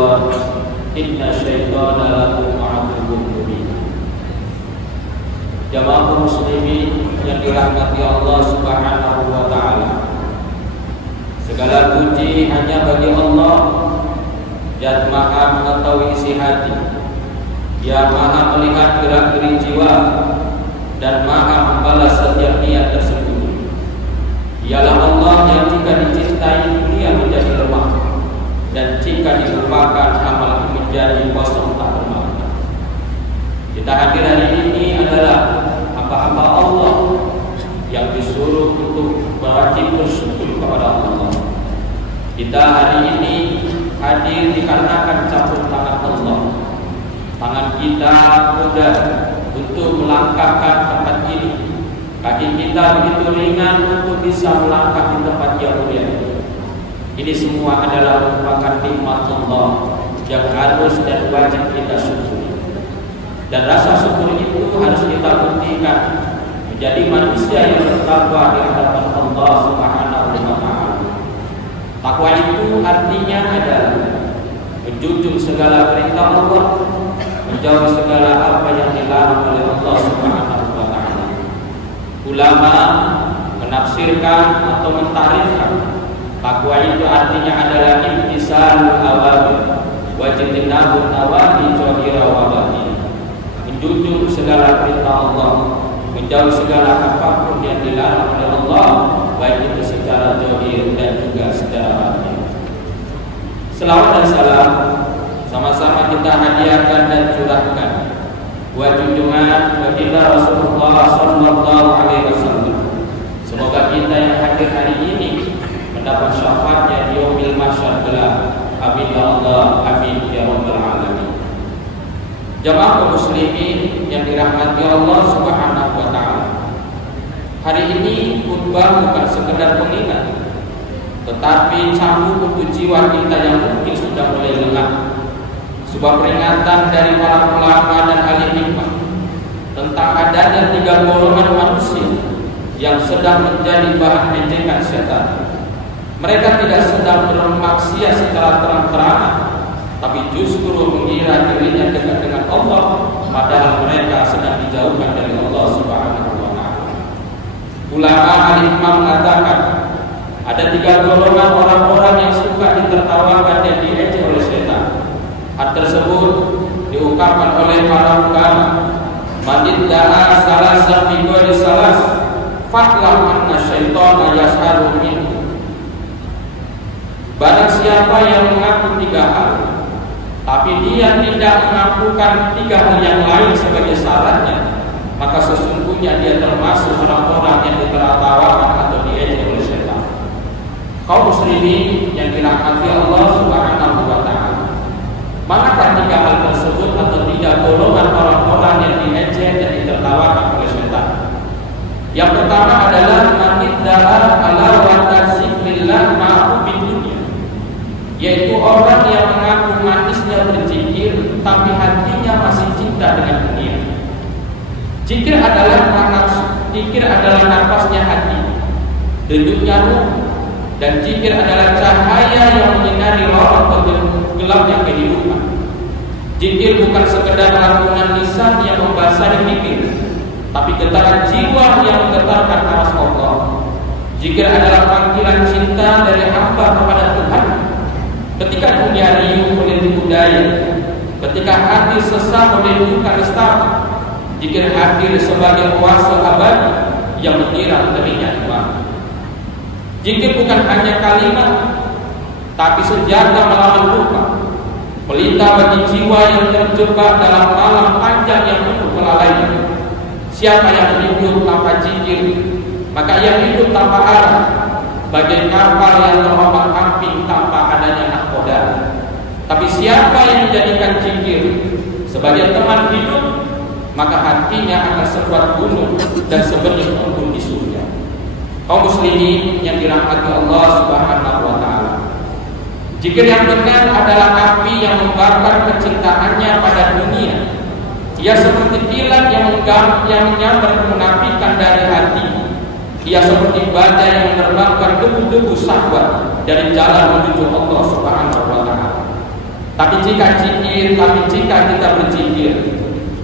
syaitan inna syaitana lakum aduwwun mubin. Jamaah muslimin yang dirahmati Allah Subhanahu wa taala, segala puji hanya bagi Allah yang Maha mengetahui isi hati, yang Maha melihat gerak-gerik jiwa dan Maha membalas setiap niat tersembunyi. Ialah Allah yang jika dicintai dunia menjadi lemah, dan jika dilupakan amal menjadi kosong tak bermakna. Kita hadir hari ini adalah hamba-hamba Allah yang disuruh untuk berwajib bersyukur kepada Allah. Kita hari ini hadir dikarenakan campur tangan Allah. Tangan kita mudah untuk melangkahkan tempat ini. Kaki kita begitu ringan untuk bisa melangkah di tempat yang mulia. Ini semua adalah merupakan nikmat Allah yang harus dan wajib kita syukuri. Dan rasa syukur itu harus kita buktikan menjadi manusia yang bertakwa di hadapan Allah Subhanahu wa taala. Takwa itu artinya adalah menjunjung segala perintah Allah, menjauhi segala apa yang dilarang oleh Allah Subhanahu wa taala. Ulama menafsirkan atau mentarifkan takwa itu artinya adalah imtisalul awamir wa ijtinabun nawahi zahira wa batin. Menjunjung segala perintah Allah, menjauhi segala apapun yang dilarang oleh Allah, baik itu secara zahir dan juga secara batin. Selawat dan salam sama-sama kita hadiahkan dan curahkan buat junjungan baginda Rasulullah sallallahu alaihi wasallam. Semoga kita yang hadir hari ini mendapat syafaatnya di yaumil mahsyar kelak. Amin ya Allah, amin ya rabbal alamin. Jamaah muslimin yang dirahmati Allah Subhanahu wa taala. Hari ini khutbah bukan sekedar pengingat, tetapi cambuk untuk jiwa kita yang mungkin sudah mulai lengah. Sebuah peringatan dari para ulama dan ahli hikmah tentang adanya 3 golongan manusia yang sedang menjadi bahan ejekan setan. Mereka tidak sedang bermaksiat secara terang-terangan, tapi justru mengira dirinya dekat dengan Allah, padahal mereka sedang dijauhkan dari Allah Subhanahu wa taala. Ulama ahli hikmah mengatakan ada 3 golongan orang-orang yang suka ditertawakan dan diejek oleh setan. Hal tersebut diungkapkan oleh para ulama. Madid da'a salasan fi ghairi salas fa'lam anna syaitana yas'alu minhu. Barang siapa yang mengaku 3 hal, tapi dia tidak mengakukan 3 hal yang lain sebagai syaratnya, maka sesungguhnya dia termasuk orang-orang yang ditertawakan atau diejek oleh setan. Kaum muslimin yang dirahmati Allah Subhanahu wa taala, manakah 3 hal tersebut atau 3 golongan orang-orang yang diejek dan ditertawakan oleh setan? Yang pertama adalah manidda'a ala wa tazikrillah ma'ruf bidunya, yaitu orang yang mengaku manisnya berzikir tapi hatinya masih cinta dengan dunia. Zikir adalah nafasnya hati, duduknya ruh, dan zikir adalah cahaya yang menyinari lorong gelapnya kehidupan. Zikir bukan sekedar lantunan lisan yang membasahi bibir, tapi getaran jiwa yang menggetarkan aras Allah. Zikir adalah panggilan cinta dari hamba kepada Tuhan. Ketika dunia riuh oleh budaya, ketika hati sesat oleh duka nestapa, zikir hadir sebagai kuasa abadi yang menyiram telinga iman. Zikir bukan hanya kalimat, tapi senjata melawan lupa, pelita bagi jiwa yang terjebak dalam malam panjang yang penuh kelalaian. Siapa yang hidup tanpa zikir, maka ia hidup tanpa arah, bagai kapal yang terombang-ambing tanpa adanya nahkoda. Tapi siapa yang menjadikan zikir sebagai teman hidup, maka hatinya akan sekuat gunung dan sebenih embun di surga. Kaum muslimin yang dirahmati Allah Subhanahu wa taala, zikir yang benar adalah api yang membakar kecintaannya pada dunia. Ia seperti kilat yang menyambar kemunafikan dari hati. Ia seperti badai yang menerbangkan debu-debu syahwat dari jalan menuju Allah Subhanahu wa taala. Tapi jika kita berzikir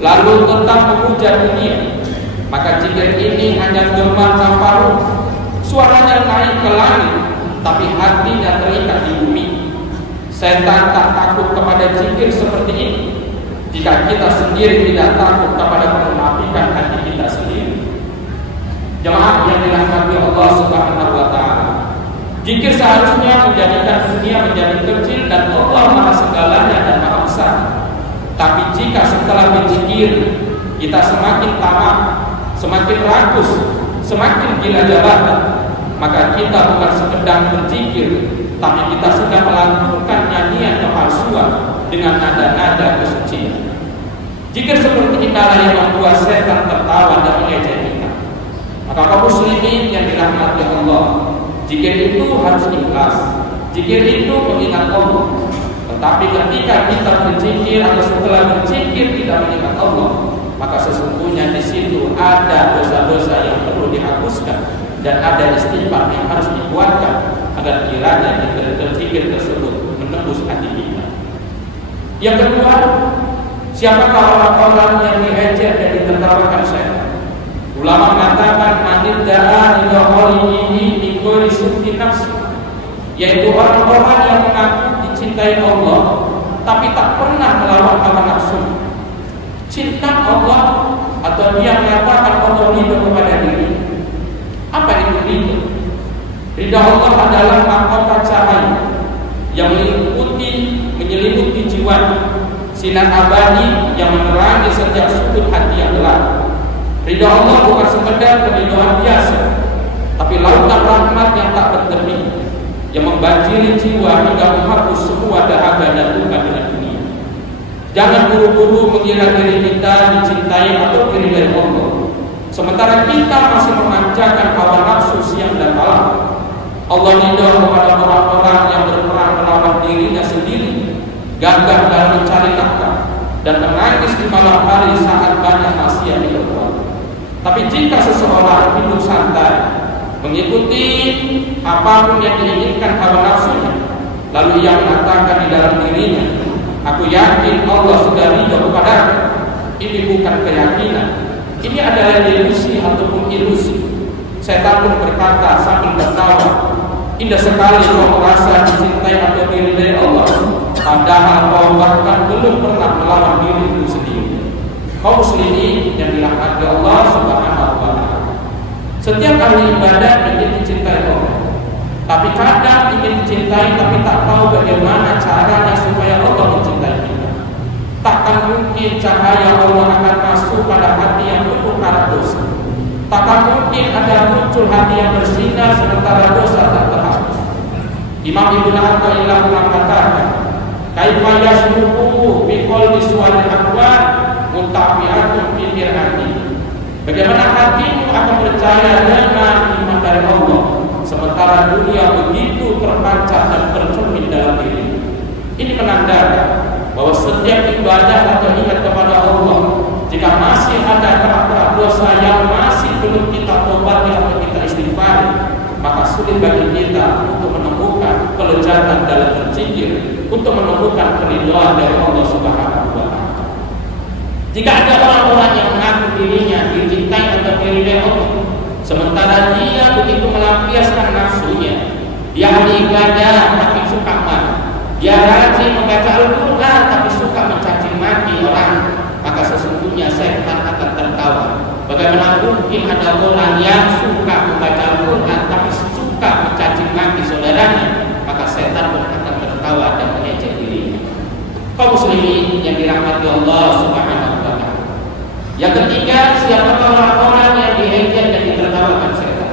lalu tetap memuja dunia, maka zikir ini hanya gema paru, suaranya naik ke langit, tapi hatinya terikat di bumi. Setan tak takut kepada zikir seperti ini jika kita sendiri tidak takut kepada menafikan hati kita sendiri. Jemaah yang dirahmati Allah Subhanahu wa taala, zikir seharusnya menjadikan dunia menjadi kecil dan Allah Maha segalanya dan Maha besar. Tapi jika setelah berzikir kita semakin tamak, semakin rakus, semakin gila jabatan, maka kita bukan sekedar berzikir, tapi kita sedang melakukan nyanyian kepalsuan dengan nada-nada kesucian. Zikir seperti inilah yang membuat setan tertawa dan mengejek kita. Maka kaum muslimin yang dirahmati Allah, zikir itu harus ikhlas. Zikir itu mengingat Allah. Tetapi ketika kita berzikir atau setelah berzikir tidak mengingat Allah, maka sesungguhnya di situ ada dosa-dosa yang perlu dihapuskan dan ada istighfar yang harus dikuatkan agar kiranya berzikir tersebut menembus hati kita. Yang kedua, siapakah orang-orang yang diejek dan ditertawakan setan? Ulama mengatakan manid da'a ila qawlihi min ghairi su'ti nafsi, yaitu orang-orang yang mengaku dicintai Allah tapi tak pernah melawan hawa nafsu. Cinta Allah atau dia mengatakan Allah ridho kepada diri. Apa itu ridho? Ridho Allah adalah mahkota cahaya yang menyelimuti jiwa, sinar abadi yang menerangi setiap sudut hati yang gelap. Ridho Allah bukan sekedar keridhaan biasa, tapi lautan rahmat yang tak bertepi, yang membanjiri jiwa hingga menghapus semua dahaga dan duka dengan dunia. Jangan buru-buru mengira diri kita dicintai atau diridai Allah, sementara kita masih memanjakan hawa nafsu siang dan malam. Allah ridho kepada orang-orang yang berperang melawan dirinya sendiri, gagah dalam mencari nafkah, dan menangis di malam hari saat banyak maksiat diperbuat. Tapi jika seseorang hidup santai, mengikuti apapun yang diinginkan hawa nafsunya, lalu ia mengatakan di dalam dirinya, aku yakin Allah sudah ridho kepadaku, ini bukan keyakinan, ini adalah ilusi ataupun ilusi. Setan pun berkata sambil tertawa, indah sekali kau merasa dicintai atau diridai Allah, padahal kau bahkan belum pernah melawan dirimu sendiri. Kaum muslimin yang dirahmati Allah Subhanahu wa taala, setiap ahli ibadah ingin dicintai Allah, tapi kadang ingin dicintai tapi tak tahu bagaimana caranya supaya Allah mencintai kita. Takkan mungkin cahaya Allah akan masuk pada hati yang penuh karat dosa. Takkan mungkin ada muncul hati yang bersinar sementara dosa tak terhapus. Imam Ibnu Athaillah mengatakan, kaifa yasmuhu bi qalbi suwal aqwan mutafi'atun fi mir'ati. Bagaimana hatimu akan percaya dengan iman dari Allah sementara dunia begitu terpancar dan tercermin dalam diri. Ini menandakan bahwa setiap ibadah atau ingat kepada Allah, jika masih ada kerak-kerak dosa yang masih belum kita tobati atau kita istighfar, maka sulit bagi kita untuk menemukan kelezatan dalam berzikir, untuk menemukan keridhaan dari Allah Subhanahu wa taala. Jika ada orang-orang yang mengaku dirinya dicintai atau diridai Allah, sementara dia begitu melampiaskan nafsunya, dia ahli ibadah tapi suka marah, dia rajin membaca Al-Quran tapi suka mencaci maki orang, maka sesungguhnya setan akan tertawa. Bagaimana mungkin ada orang yang suka membaca Al-Quran tapi suka mencaci maki saudaranya, maka setan pun akan tertawa dan mengejek dirinya. Kaum muslimin yang dirahmati Allah Subhanahu wa taala. Yang ketiga, siapa orang-orang yang diejek dan ditertawakan setan?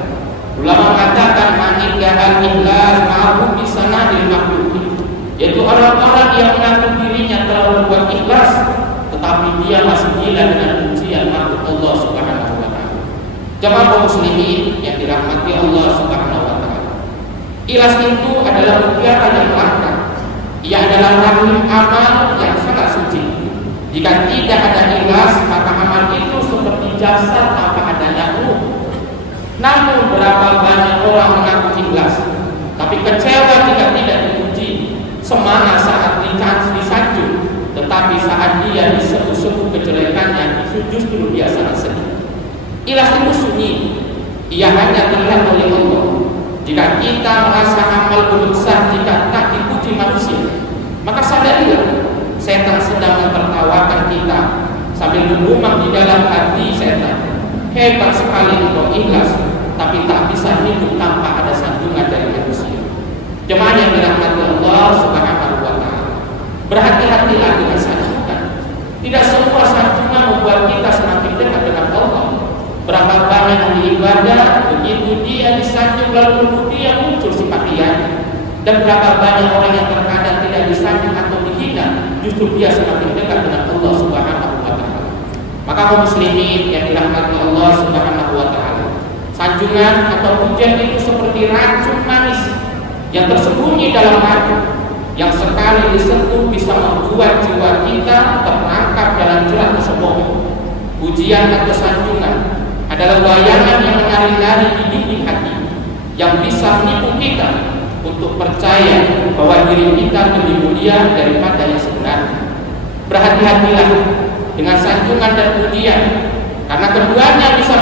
Ulama mengatakan manidahal ikhlas ma'ahu bisanadil makhlukin, yaitu orang-orang yang mengaku dirinya telah berbuat ikhlas tetapi dia masih gila dengan pujian makhluk Allah Subhanahu wa taala. Jemaah kaum muslimin yang dirahmati Allah Subhanahu wa taala, ikhlas itu adalah mutiara yang langka. Ia adalah rahim amal yang sangat suci. Jika tidak ada ikhlas, maka amal itu seperti jasad tanpa adanya ruh. Namun berapa banyak orang mengaku ikhlas, tapi kecewa jika tidak dipuji, semangat saat dicaci dia disebut-sebut kejelekannya, itu justru dia sangat sedih. Ikhlas itu sunyi, ia hanya terlihat oleh Allah. Jika kita merasa amal berbesar jika tak dipuji manusia, maka sadarilah setan sedang mentertawakan kita sambil bergumam di dalam hati setan, hebat sekali engkau ikhlas, tapi tak bisa hidup tanpa ada sanjungan dari manusia. Jemaah yang dirahmati Allah Subhanahu wa Ta'ala, berhati-hatilah dengan sanjungan. Tidak semua sanjungan membuat kita semakin dekat dengan Allah. Berapa banyak yang ibadah, begitu dia disanjung lalu dia muncul simpatianya. Dan berapa banyak orang yang terkadang tidak disanjung atau dihina, justru dia semakin dekat dengan Allah Subhanahu wa Ta'ala. Maka kaum muslimin yang dirahmati Allah Subhanahu wa Ta'ala, sanjungan atau pujian itu seperti racun manis yang tersembunyi dalam hati, yang sekali disentuh bisa membuat jiwa kita terperangkap dalam jerat kesombongan. Pujian atau sanjungan adalah bayangan yang menari-nari di dinding hati, yang bisa menipu kita untuk percaya bahwa diri kita lebih mulia daripada yang sebenarnya. Berhati-hatilah dengan sanjungan dan pujian, karena keduanya bisa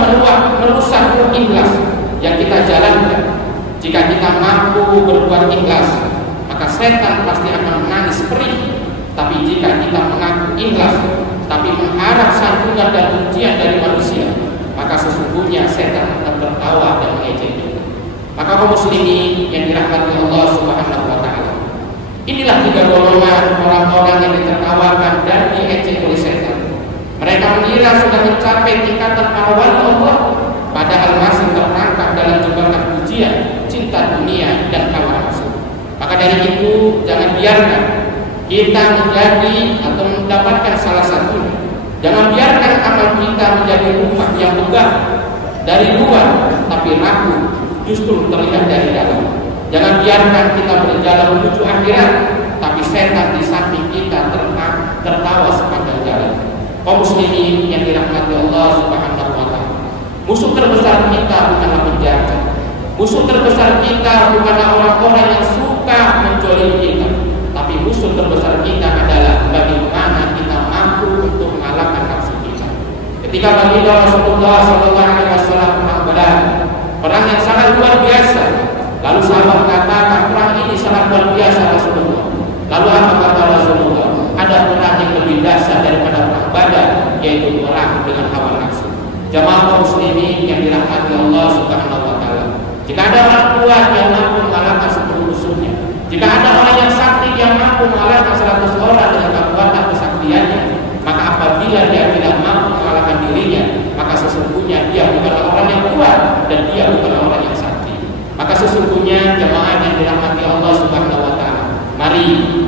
merusak ikhlas yang kita jalankan. Jika kita mampu berbuat ikhlas, maka setan pasti akan menangis perih. Tapi jika kita mengaku ikhlas tapi mengharap sanjungan dan pujian dari manusia, maka sesungguhnya setan akan tertawa dan mengejek kita. Maka kaum muslimin yang dirahmati Allah Subhanahu wa Ta'ala, inilah tiga golongan orang-orang yang ditertawakan dan diejek oleh setan. Mereka mengira sudah mencapai tingkatan para wali Allah, padahal masih terperangkap dalam jebakan pujian, cinta dunia dan hawa nafsu. Maka dari itu jangan biarkan kita menjadi atau mendapatkan salah satunya. Jangan biarkan amal kita menjadi rumah yang megah dari luar tapi rapuh justru terlihat dari dalam. Jangan biarkan kita berjalan menuju akhirat tapi setan di samping kita tertawa sepanjang jalan. Kaum muslimin yang dirahmati Allah Subhanahu wa Ta'ala, musuh terbesar kita bukanlah penjahat. Musuh terbesar kita bukanlah orang-orang yang suka menjolimi kita, tapi musuh terbesar kita adalah bagaimana kita mampu untuk mengalahkan nafsu kita. Ketika baginda Rasulullah SAW perang yang sangat luar biasa, lalu sahabat mengatakan perang ini sangat luar biasa Rasulullah. Lalu apa kata Rasulullah? Ada perang yang lebih dahsyat daripada perang Badar, yaitu perang dengan hawa nafsu. Jamaah kaum muslimin yang dirahmati Allah Subhanahu wa Ta'ala, jika ada orang kuat yang mampu mengalahkan 10 musuhnya, jika ada orang yang sakti yang mampu mengalahkan 100 orang dengan kekuatan kesaktiannya, maka apabila dia tidak mampu mengalahkan dirinya, maka sesungguhnya dia bukanlah orang yang kuat dan dia bukanlah orang yang sakti. Maka sesungguhnya jemaah yang dirahmati Allah Subhanahu wa Ta'ala, mari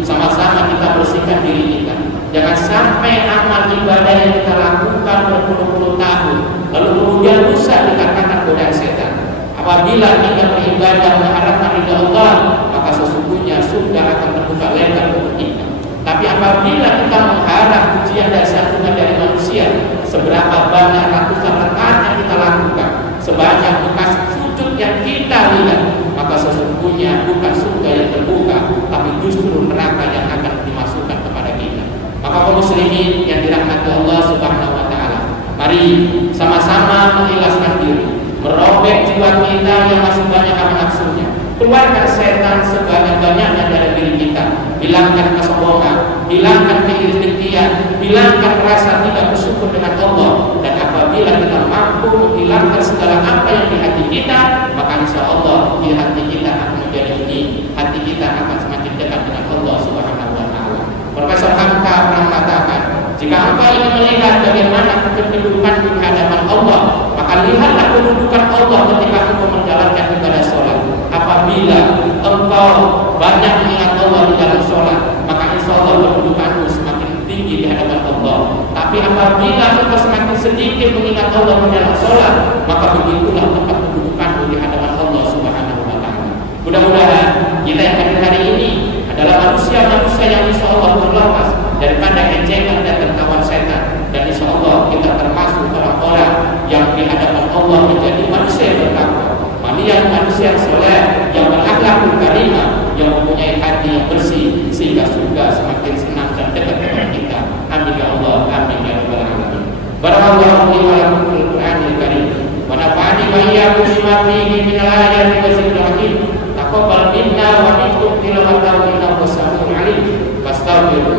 sama-sama kita bersihkan diri kita. Jangan sampai amal ibadah yang kita lakukan berpuluh-puluh tahun lalu kemudian rusak dikarenakan godaan setan. Apabila kita beribadah mengharapkan ridha Allah, maka sesungguhnya surga akan terbuka lebar untuk kita. Tapi apabila kita mengharap pujian dan sanjungan dari manusia, seberapa banyak ratusan rakaat yang kita lakukan, sebanyak bekas sujud yang kita lihat, maka sesungguhnya bukan surga yang terbuka, tapi justru neraka yang akan dimasukkan kepada kita. Maka kaum muslimin yang dirahmati Allah Subhanahu wa Ta'ala, mari sama-sama mengikhlaskan diri, merobek jiwa kita yang masih banyak hawa nafsunya, keluarkan setan sebanyak-banyaknya dari diri kita, hilangkan kesombongan, hilangkan keirian, hilangkan rasa tidak bersyukur dengan Allah. Dan apabila kita mampu menghilangkan segala apa yang di hati kita, maka insya Allah di hati kita akan menjadi ini, hati kita akan semakin dekat dengan Allah Subhanahu wa Ta'ala. Profesor Hamka pernah mengatakan, jika engkau ingin melihat bagaimana kehidupan di hadapan Allah, maka lihatlah kedudukan Allah ketika engkau menjalankan ibadah sholat. Apabila engkau banyak mengingat Allah di dalam sholat, maka insya Allah kedudukanmu semakin tinggi di hadapan Allah. Tapi apabila engkau semakin sedikit mengingat Allah di dalam sholat, maka begitulah tempat kedudukanmu di hadapan Allah Subhanahu wa Ta'ala. Mudah-mudahan kita yang hadir hari ini adalah manusia-manusia yang insya Allah terlepas daripada ejekan dan tertawan setan, dan insya Allah kita termasuk orang-orang yang di hadapan Allah menjadi manusia yang bertakwa, manusia yang soleh, yang berakhlakul karimah, yang mempunyai hati yang bersih, sehingga surga semakin senang dan dekat dengan kita. Amin ya Allah. wa iyyakum bima fihi min al-ayati wa zikril hakim. Taqabbal minna wa minkum tilawatahu innahu samii'un 'aliim. Fastaghfir